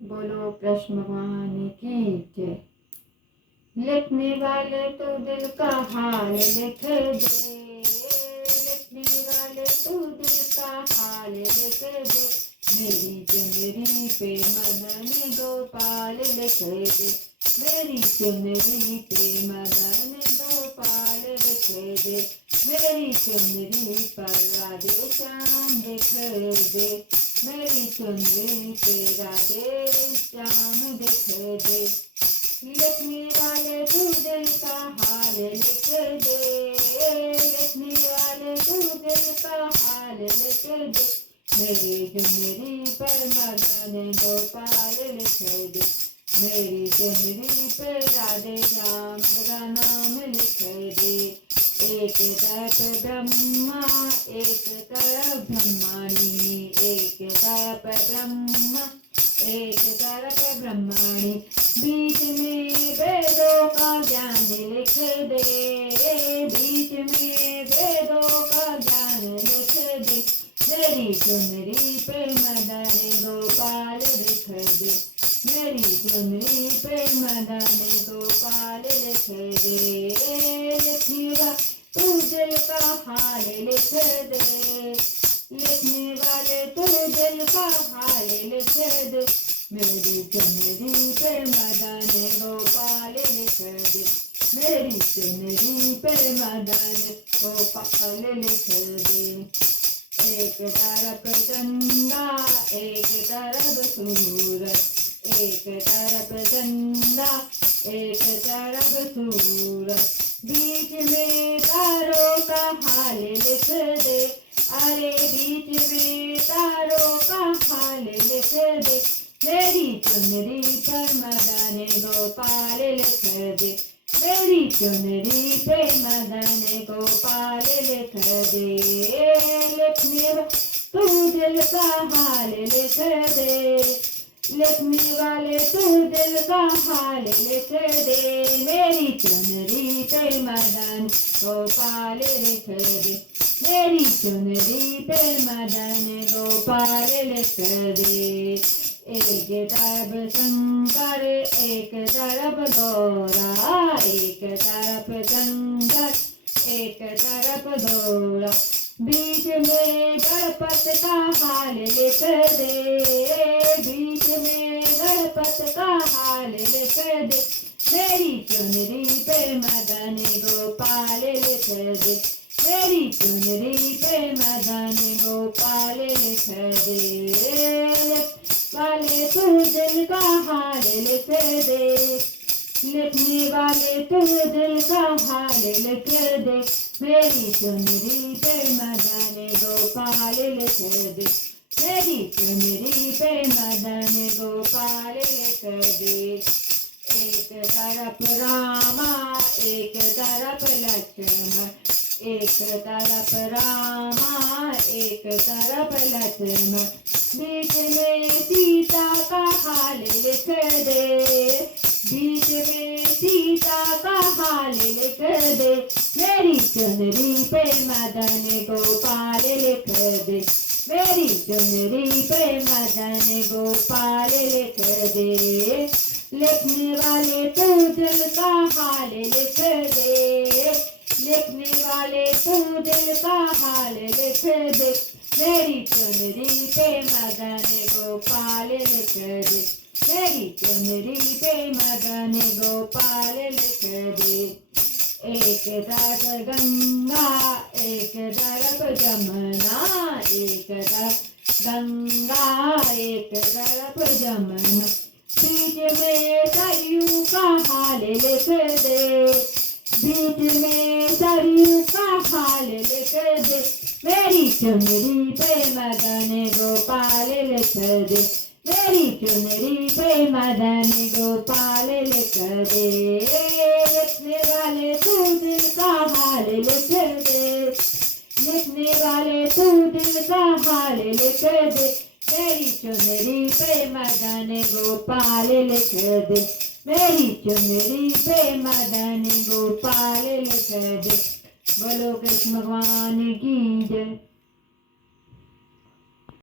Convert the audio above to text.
बोलो कृष्ण भगवान की जय। लिखने वाले तो दिल का हाल लिख दे, लिखने वाले तो दिल का हाल लिख दे, मेरी चुनरी पे मदन गोपाल लिख दे, मेरी चुनरी पे मदन गोपाल लिख दे, मेरी चुनरी पर राधे श्याम लिख दे, मेरी चुनरी पे राधे श्याम लिख दे। लिखने वाले तू दिल का हाल लिख दे, लिखने वाले तू दिल का हाल लिख दे, मेरी चुनरी पर मदन गोपाल लिख दे, मेरी चुनरी पर राधे श्याम का नाम लिख दे। एक तरफ ब्रह्मा एक तरफ ब्रह्माणी, एक तरफ ब्रह्मा एक तरफ ब्रह्माणी, बीच में वेदों का ज्ञान लिख दे, बीच में वेदों का ज्ञान लिख दे, मेरी चुनरी पे मदन गोपाल लिख दे, मेरी चुनरी पे मदन गोपाल लिख दे। लिखिएगा तू दिल का हाल लिख दे, लिखने वाले तू दिल का हाल लिख दे, मेरी चुनरी पे मदन गोपाल लिख दे, मेरी चुनरी पे मदन गोपाल लिख दे। एक तरफ चंदा एक तरफ सूरज, एक तरफ चंदा एक तरफ सूरज, बीच में तारों का हाल लिख दे, अरे बीच में तारों का हाल लिख दे, मेरी चुनरी पर मदन गोपाल लिख दे, मेरी चुनरी पे मदन गोपाल लिख दे। लिखने तू दिल का हाल लिख दे, लिखने वाले तू दिल का हाल लिख दे, मेरी चुनरी पे मदन गोपाल लिख दे, मेरी चुनरी पे मदन गोपाल लिख दे। एक तरफ शंकर एक तरफ गौरा, एक तरफ शंकर एक तरफ गौरा, बीच में गणपत का हाल लिख दे, बीच में गणपत का हाल लिख दे, मेरी चुनरी पे मदन गोपाल लिख दे, मेरी चुनरी पे मदन गोपाल लिख दे। वाले तू दिल का हाल लिख दे, लिखने वाले तू दिल का हाल लिख दे, मेरी चुनरी पे मदन गोपाल लिख दे, मेरी चुनरी पे मदन गोपाल लिख दे। एक तरफ रामा एक तरफ लक्ष्मण, एक तरफ रामा एक तरफ लक्ष्मण, बीच में सीता का हाल लिख दे, बीच में सीता का हाल लिख दे, मेरी चुनरी पे मदन गोपाल लिख दे, मेरी चुनरी पे मदन गोपाल लिख दे। लिखने वाले तू दिल का हाल लिख दे, लिखने वाले तू दिल का हाल लिख दे, मेरी चुनरी पे मदन गोपाल लिख दे, मेरी चुनरी पे मदन गोपाल लिख दे। एक तरफ गंगा एक तरफ जमुना, एक तरफ गंगा एक तरफ जमुना, बीच में सरयू का हाल लिख दे, बीच में सरयू का हाल लिख दे, मेरी चुनरी पे मदन गोपाल लिख दे, मेरी चुनरी पे मदन गोपाल लिख दे। लिखने वाले तू दिल का हाल लिख दे, लिखने वाले तू दिल का हाल लिख दे, मेरी चुनरी पे मदन गोपाल लिख दे, मेरी चुनरी पे मदन गोपाल लिख दे। बोलो कृष्ण भगवान की जय।